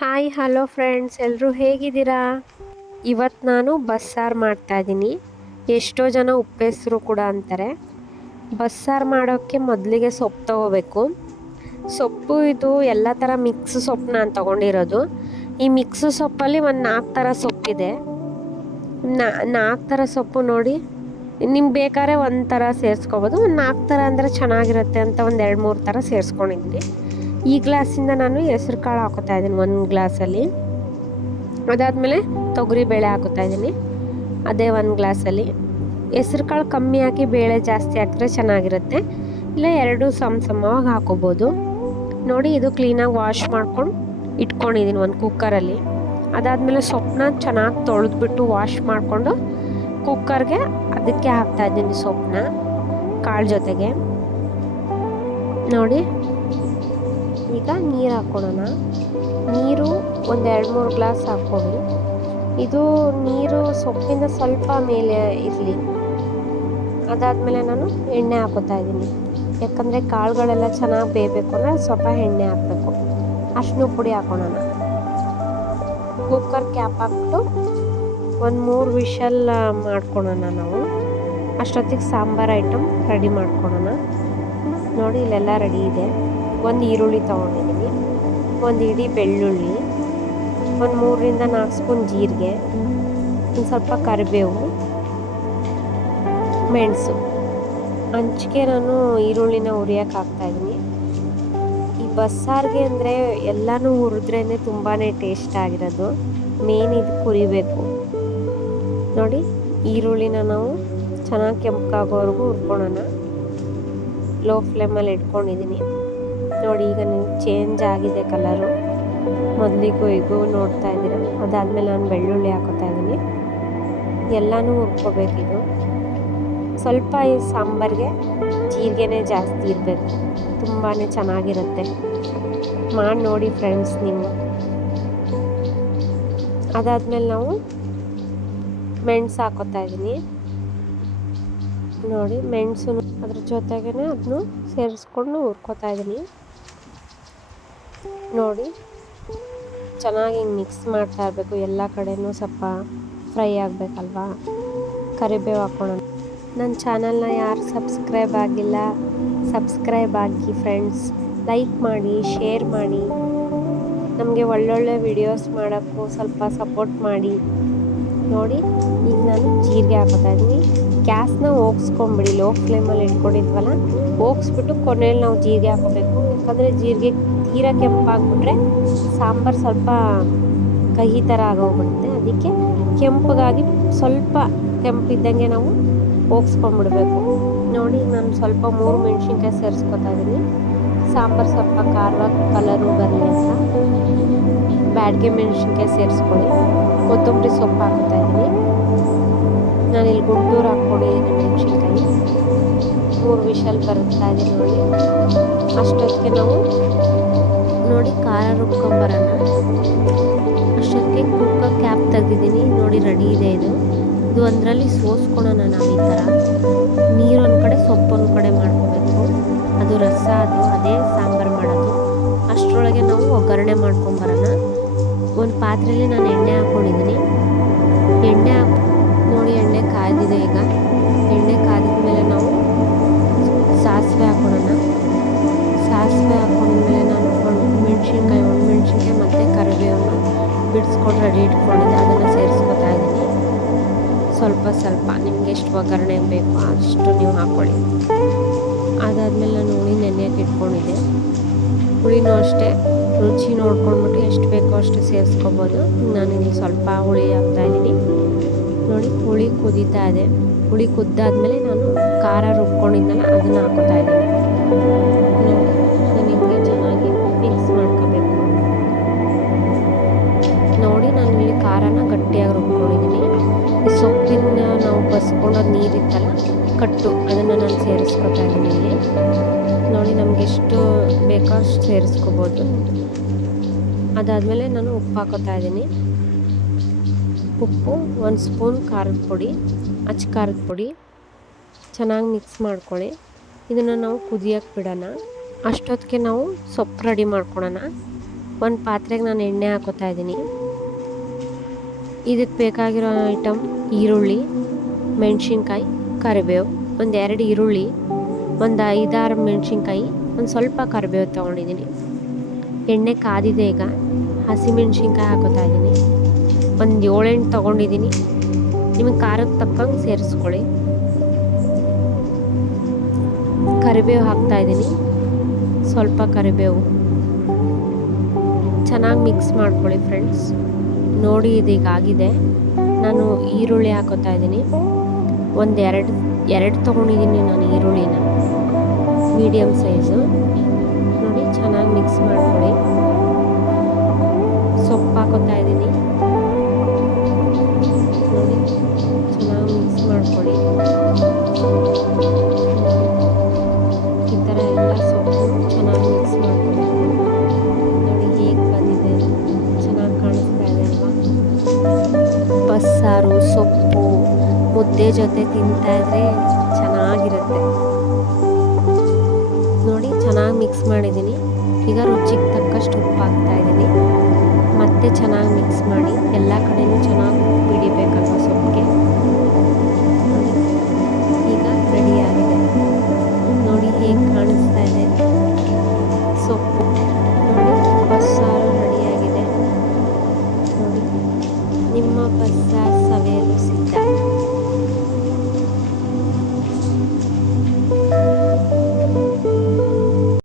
Hi, hello friends. ಎಲ್ಲರೂ ಹೇಗಿದ್ದೀರಾ? ಇವತ್ತು ನಾನು ಬಸ್ಸಾರು ಮಾಡ್ತಾಯಿದ್ದೀನಿ ಎಷ್ಟೋ ಜನ ಉಪ್ಪೆಸರು ಕೂಡ ಅಂತಾರೆ. ಬಸ್ಸಾರು ಮಾಡೋಕ್ಕೆ ಮೊದಲಿಗೆ ಸೊಪ್ಪು ತಗೋಬೇಕು. ಸೊಪ್ಪು ಇದು ಎಲ್ಲ ಥರ ಮಿಕ್ಸ್ ಸೊಪ್ಪು ನಾನು ತೊಗೊಂಡಿರೋದು. ಈ ಮಿಕ್ಸ್ ಸೊಪ್ಪಲ್ಲಿ ಒಂದು ನಾಲ್ಕು ಥರ ಸೊಪ್ಪಿದೆ. ನಾ ನಾಲ್ಕು ಥರ ಸೊಪ್ಪು ನೋಡಿ ನಿಮ್ಗೆ ಬೇಕಾದ್ರೆ ಒಂದು ಥರ ಸೇರಿಸ್ಕೋಬೋದು. ಒಂದು ನಾಲ್ಕು ಥರ ಅಂದರೆ ಚೆನ್ನಾಗಿರುತ್ತೆ ಅಂತ ಒಂದು ಎರಡು ಮೂರು ಥರ ಸೇರಿಸ್ಕೊಂಡಿದ್ದೀನಿ. ಈ ಗ್ಲಾಸಿಂದ ನಾನು ಹೆಸ್ರು ಕಾಳು ಹಾಕೋತಾ ಇದ್ದೀನಿ ಒಂದು ಗ್ಲಾಸಲ್ಲಿ. ಅದಾದಮೇಲೆ ತೊಗರಿ ಬೇಳೆ ಹಾಕೋತಾ ಇದ್ದೀನಿ. ಅದೇ ಒಂದು ಗ್ಲಾಸಲ್ಲಿ. ಹೆಸ್ರು ಕಾಳು ಕಮ್ಮಿ ಹಾಕಿ ಬೇಳೆ ಜಾಸ್ತಿ ಹಾಕಿದ್ರೆ ಚೆನ್ನಾಗಿರುತ್ತೆ. ಇಲ್ಲ, ಎರಡು ಸಮ ಸಮವಾಗಿ ಹಾಕೋಬೋದು. ನೋಡಿ, ಇದು ಕ್ಲೀನಾಗಿ ವಾಶ್ ಮಾಡ್ಕೊಂಡು ಇಟ್ಕೊಂಡಿದ್ದೀನಿ ಒಂದು ಕುಕ್ಕರಲ್ಲಿ. ಅದಾದಮೇಲೆ ಸೊಪ್ಪನ್ನ ಚೆನ್ನಾಗಿ ತೊಳೆದ್ಬಿಟ್ಟು ವಾಶ್ ಮಾಡಿಕೊಂಡು ಕುಕ್ಕರ್ಗೆ ಅದಕ್ಕೆ ಹಾಕ್ತಾ ಇದ್ದೀನಿ ಸೊಪ್ಪನ್ನ ಕಾಳು ಜೊತೆಗೆ. ನೋಡಿ ಈಗ ನೀರು ಹಾಕ್ಕೊಳ್ಳೋಣ ನೀರು ಒಂದು ಎರಡು ಮೂರು ಗ್ಲಾಸ್ ಹಾಕ್ಕೊಳ್ಳಿ ಇದು ನೀರು ಸೊಪ್ಪಿನ ಸ್ವಲ್ಪ ಮೇಲೆ ಇರಲಿ. ಅದಾದಮೇಲೆ ನಾನು ಎಣ್ಣೆ ಹಾಕೋತಾ ಇದ್ದೀನಿ. ಯಾಕಂದರೆ ಕಾಳುಗಳೆಲ್ಲ ಚೆನ್ನಾಗಿ ಬೇಯಬೇಕು ಅಂದರೆ ಸ್ವಲ್ಪ ಎಣ್ಣೆ ಹಾಕಬೇಕು. ಅರ್ಶಿನ ಪುಡಿ ಹಾಕೋಣ ಕುಕ್ಕರ್ ಕ್ಯಾಪ್ ಹಾಕ್ಬಿಟ್ಟು ಒಂದು ಮೂರು ವಿಷಲ್ ಮಾಡ್ಕೊಳೋಣ ನಾವು. ಅಷ್ಟೊತ್ತಿಗೆ ಸಾಂಬಾರು ಐಟಮ್ ರೆಡಿ ಮಾಡ್ಕೊಳೋಣ. ನೋಡಿ ಇಲ್ಲೆಲ್ಲ ರೆಡಿ ಇದೆ. ಒಂದು ಈರುಳ್ಳಿ ತೊಗೊಂಡಿದ್ದೀನಿ ಒಂದು ಇಡಿ ಬೆಳ್ಳುಳ್ಳಿ, ಒಂದು ಮೂರರಿಂದ ನಾಲ್ಕು ಸ್ಪೂನ್ ಜೀರಿಗೆ, ಒಂದು ಸ್ವಲ್ಪ ಕರಿಬೇವು, ಮೆಣಸು. ಹಂಚಿಗೆ ನಾನು ಈರುಳ್ಳಿನ ಹುರಿಯೋಕೆ ಹಾಕ್ತಾಯಿದ್ದೀನಿ ಈ ಬಸ್ಸಾರಿಗೆ ಅಂದರೆ ಎಲ್ಲನೂ ಹುರಿದ್ರೇ ತುಂಬಾ ಟೇಸ್ಟ್ ಆಗಿರೋದು. ಮೇನ್ ಇದು ಕುರಿಬೇಕು. ನೋಡಿ, ಈರುಳ್ಳಿನ ನಾವು ಚೆನ್ನಾಗಿ ಕೆಂಪಾಗೋವರೆಗೂ ಹುರ್ಕೊಳ್ಳೋಣ ಲೋ ಫ್ಲೇಮಲ್ಲಿ ಇಟ್ಕೊಂಡಿದ್ದೀನಿ ನೋಡಿ, ಈಗ ಚೇಂಜ್ ಆಗಿದೆ ಕಲರು ಮೊದಲಿಗೂ ಈಗೂ ನೋಡ್ತಾ ಇದ್ದೀರ? ಅದಾದಮೇಲೆ ನಾನು ಬೆಳ್ಳುಳ್ಳಿ ಹಾಕೋತಾ ಇದ್ದೀನಿ. ಎಲ್ಲನೂ ಹುರ್ಕೋಬೇಕಿದು ಸ್ವಲ್ಪ ಈ ಸಾಂಬಾರಿಗೆ ಜೀರಿಗೆನೇ ಜಾಸ್ತಿ ಇರಬೇಕು. ತುಂಬಾ ಚೆನ್ನಾಗಿರುತ್ತೆ. ಮಾಡಿ ನೋಡಿ ಫ್ರೆಂಡ್ಸ್ ನೀವು. ಅದಾದಮೇಲೆ ನಾವು ಮೆಣಸು ಹಾಕೋತಾ ಇದ್ದೀನಿ. ನೋಡಿ, ಮೆಣಸು ಅದ್ರ ಜೊತೆಗೇ ಅದನ್ನು ಸೇರಿಸ್ಕೊಂಡು ಹುರ್ಕೋತಾ ಇದ್ದೀನಿ. ನೋಡಿ. ಚೆನ್ನಾಗಿ ಹಿಂಗೆ ಮಿಕ್ಸ್ ಮಾಡ್ತಾ ಇರಬೇಕು. ಎಲ್ಲ ಕಡೆನೂ ಸ್ವಲ್ಪ ಫ್ರೈ ಆಗಬೇಕಲ್ವಾ? ಕರಿಬೇವು ಹಾಕ್ಕೊಳ್ಳೋಣ ನನ್ನ ಚಾನಲ್ನ ಯಾರು ಸಬ್ಸ್ಕ್ರೈಬ್ ಆಗಿಲ್ಲ ಸಬ್ಸ್ಕ್ರೈಬ್ ಆಗಿ ಫ್ರೆಂಡ್ಸ್ ಲೈಕ್ ಮಾಡಿ ಶೇರ್ ಮಾಡಿ. ನಮಗೆ ಒಳ್ಳೊಳ್ಳೆ ವಿಡಿಯೋಸ್ ಮಾಡೋಕ್ಕೂ ಸ್ವಲ್ಪ ಸಪೋರ್ಟ್ ಮಾಡಿ. ನೋಡಿ, ಈಗ ನಾನು ಜೀರಿಗೆ ಹಾಕೋತಾ ಇದ್ದೀನಿ. ಗ್ಯಾಸ್ನ ಹೋಗಿಸ್ಕೊಂಬಿಡಿ. ಲೋ ಫ್ಲೇಮಲ್ಲಿ ಇಟ್ಕೊಂಡಿದ್ವಲ್ಲ? ಹೋಗಿಸ್ಬಿಟ್ಟು ಕೊನೆಯಲ್ಲಿ ನಾವು ಜೀರಿಗೆ ಹಾಕೋಬೇಕು. ಯಾಕಂದರೆ ಜೀರಿಗೆ ತೀರ ಕೆಂಪಾಗ್ಬಿಟ್ರೆ ಸಾಂಬಾರು ಸ್ವಲ್ಪ ಕಹಿ ಥರ ಆಗೋಗ್ಬಿಡುತ್ತೆ. ಅದಕ್ಕೆ ಕೆಂಪಗಾಗಿ ಸ್ವಲ್ಪ ಕೆಂಪಿದ್ದಂಗೆ ನಾವು ಹೋಗಿಸ್ಕೊಂಬಿಡ್ಬೇಕು. ನೋಡಿ, ನಾನು ಸ್ವಲ್ಪ ಮೂರು ಮೆಣಸಿನ್ಕಾಯಿ ಸೇರಿಸ್ಕೊತಾ ಇದ್ದೀನಿ ಸಾಂಬಾರು ಸ್ವಲ್ಪ ಖಾರವಾಗಿ ಕಲರು ಬರಲಿ ಅಂತ. ಬ್ಯಾಡ್ಗೆ ಮೆಣಸಿನ್ಕಾಯಿ ಸೇರಿಸ್ಕೊಳ್ಳಿ. ಕೊತ್ತಂಬರಿ ಸೊಪ್ಪು ಹಾಕ್ತಾ ಇದ್ದೀನಿ ನಾನಿಲ್ಲಿ ಗುಂಟೂರು ಹಾಕ್ಕೊಂಡಿದ್ದೀನಿ ಮೆಣಸಿನ್ಕಾಯಿ. ಮೂರು ವಿಷಲ್ ಬರುತ್ತಾ ಇದೆ ನೋಡಿ. ಅಷ್ಟೊತ್ತಿಗೆ ನಾವು ನೋಡಿ ಖಾರ ರುಬ್ಕೊಂಬರೋಣ. ಅಷ್ಟೊತ್ತಿಗೆ ಕುಕ್ಕರ್ ಕ್ಯಾಪ್ ತೆಗೆದಿದ್ದೀನಿ. ನೋಡಿ ರೆಡಿ ಇದೆ ಇದು. ಇದು ಒಂದರಲ್ಲಿ ಸೋಸ್ಕೊಳೋಣ ನಾವು ಈ ಥರ. ನೀರು ಒಂದು ಕಡೆ, ಸೊಪ್ಪು ಒಂದು ಕಡೆ ಮಾಡ್ಕೋಬೇಕು. ಅದು ರಸ, ಅದು ಅದೇ ಸಾಂಬಾರು ಮಾಡೋದು. ಅಷ್ಟರೊಳಗೆ ನಾವು ಒಗ್ಗರಣೆ ಮಾಡ್ಕೊಂಬರೋಣ. ಒಂದು ಪಾತ್ರೆಯಲ್ಲಿ ನಾನು ಎಣ್ಣೆ ಹಾಕ್ಕೊಂಡಿದ್ದೀನಿ ಎಣ್ಣೆ ಹಾಕಿ, ನೋಡಿ ಎಣ್ಣೆ ಕಾಯ್ದಿದೆ ಈಗ. ಎಣ್ಣೆ ಕಾದಿದ ಮೇಲೆ ನಾವು ಸಾಸಿವೆ ಹಾಕೊಳ್ಳೋಣ ಸಾಸಿವೆ ಹಾಕೊಂಡ್ಮೇಲೆ ನಾನು ಮೆಣಸಿನ್ಕಾಯಿ ಮೆಣಸಿನ್ಕಾಯಿ ಮತ್ತು ಕರಿಬೇವನ್ನು ಬಿಡಿಸ್ಕೊಂಡು ರೆಡಿ ಇಟ್ಕೊಂಡಿದ್ದೆ. ಅದನ್ನು ಸೇರಿಸ್ಕೊತಾ ಇದ್ದೀನಿ ಸ್ವಲ್ಪ ಸ್ವಲ್ಪ. ನಿಮ್ಗೆ ಎಷ್ಟು ಒಗ್ಗರಣೆ ಬೇಕು ಅಷ್ಟು ನೀವು ಹಾಕ್ಕೊಳ್ಳಿ ಅದಾದಮೇಲೆ ನಾನು ಹುಳಿ ನೆನೆಯೋಕೆ ಇಟ್ಕೊಂಡಿದ್ದೆ. ಹುಳಿನೂ ಅಷ್ಟೇ. ರುಚಿ ನೋಡ್ಕೊಂಡ್ಬಿಟ್ಟು ಎಷ್ಟು ಬೇಕೋ ಅಷ್ಟು ಸೇರಿಸ್ಕೊಬೋದು. ನಾನು ಇಲ್ಲಿ ಸ್ವಲ್ಪ ಹುಳಿ ಹಾಕ್ತಾ ಇದ್ದೀನಿ ನೋಡಿ, ಹುಳಿ ಕುದೀತಾ ಇದೆ. ಹುಳಿ ಕುದ್ದಾದಮೇಲೆ ನಾನು ಖಾರ ರುಬ್ಕೊಂಡಿದ್ದೆನಲ್ಲ ಅದನ್ನು ಹಾಕೋತಾ ಇದ್ದೀನಿ ಸೊಪ್ಪಿನ ನಾವು ಬಸ್ಕೊಳ್ಳೋದು ನೀರಿತ್ತಲ್ಲ, ಕಟ್ಟು, ಅದನ್ನು ನಾನು ಸೇರಿಸ್ಕೊತಾ ಇದ್ದೀನಿ ನೋಡಿ ನಮ್ಗೆ ಎಷ್ಟು ಬೇಕೋ ಅಷ್ಟು ಸೇರಿಸ್ಕೋಬೋದು. ಅದಾದಮೇಲೆ ನಾನು ಉಪ್ಪು ಹಾಕೋತಾ ಇದ್ದೀನಿ. ಉಪ್ಪು, ಒಂದು ಸ್ಪೂನ್ ಖಾರದ ಪುಡಿ, ಅಚ್ಚ ಖಾರದ ಪುಡಿ. ಚೆನ್ನಾಗಿ ಮಿಕ್ಸ್ ಮಾಡ್ಕೊಳ್ಳಿ. ಇದನ್ನು ನಾವು ಕುದಿಯೋಕೆ ಬಿಡೋಣ. ಅಷ್ಟೊತ್ತಿಗೆ ನಾವು ಸೊಪ್ಪು ರೆಡಿ ಮಾಡ್ಕೊಳ್ಳೋಣ ಒಂದು ಪಾತ್ರೆಗೆ ನಾನು ಎಣ್ಣೆ ಹಾಕೋತಾ ಇದ್ದೀನಿ. ಇದಕ್ಕೆ ಬೇಕಾಗಿರೋ ಐಟಮ್ ಈರುಳ್ಳಿ, ಮೆಣಸಿನ್ಕಾಯಿ, ಕರಿಬೇವು ಒಂದು ಎರಡು ಈರುಳ್ಳಿ, ಒಂದು ಐದಾರು ಮೆಣಸಿನ್ಕಾಯಿ, ಒಂದು ಸ್ವಲ್ಪ ಕರಿಬೇವು ತೊಗೊಂಡಿದ್ದೀನಿ. ಎಣ್ಣೆ ಕಾದಿದೆ ಈಗ, ಹಸಿಮೆಣ್ಸಿನ್ಕಾಯಿ ಹಾಕೋತಾ ಇದ್ದೀನಿ. ಒಂದು ಏಳೆಂಟು ತೊಗೊಂಡಿದ್ದೀನಿ. ನಿಮಗೆ ಖಾರಕ್ಕೆ ತಕ್ಕಂಗೆ ಸೇರಿಸ್ಕೊಳ್ಳಿ. ಕರಿಬೇವು ಹಾಕ್ತಾ ಇದ್ದೀನಿ. ಸ್ವಲ್ಪ ಕರಿಬೇವು. ಚೆನ್ನಾಗಿ ಮಿಕ್ಸ್ ಮಾಡ್ಕೊಳ್ಳಿ ಫ್ರೆಂಡ್ಸ್ ನೋಡಿ ಇದೀಗ ಆಗಿದೆ ನಾನು ಈರುಳ್ಳಿ ಹಾಕೋತಾ ಇದ್ದೀನಿ. ಒಂದು ಎರಡು ಎರಡು ತೊಗೊಂಡಿದ್ದೀನಿ ನಾನು ಈರುಳ್ಳಿನ. Medium size. ಬಸ್ಸಾರು ಸೊಪ್ಪು, ಮುದ್ದೆ ಜೊತೆ ತಿಂತಾ ಇದ್ರೆ ಚೆನ್ನಾಗಿರುತ್ತೆ. ನೋಡಿ, ಚೆನ್ನಾಗಿ ಮಿಕ್ಸ್ ಮಾಡಿದ್ದೀನಿ. ಈಗ ರುಚಿಗೆ ತಕ್ಕಷ್ಟು ಉಪ್ಪು ಹಾಕ್ತಾ ಇದ್ದೀನಿ. ಮತ್ತೆ ಚೆನ್ನಾಗಿ ಮಿಕ್ಸ್ ಮಾಡಿ, ಎಲ್ಲ ಕಡೆಯೂ ಚೆನ್ನಾಗಿ ಹಿಡಿಬೇಕಲ್ವ ಸೊಪ್ಪಿಗೆ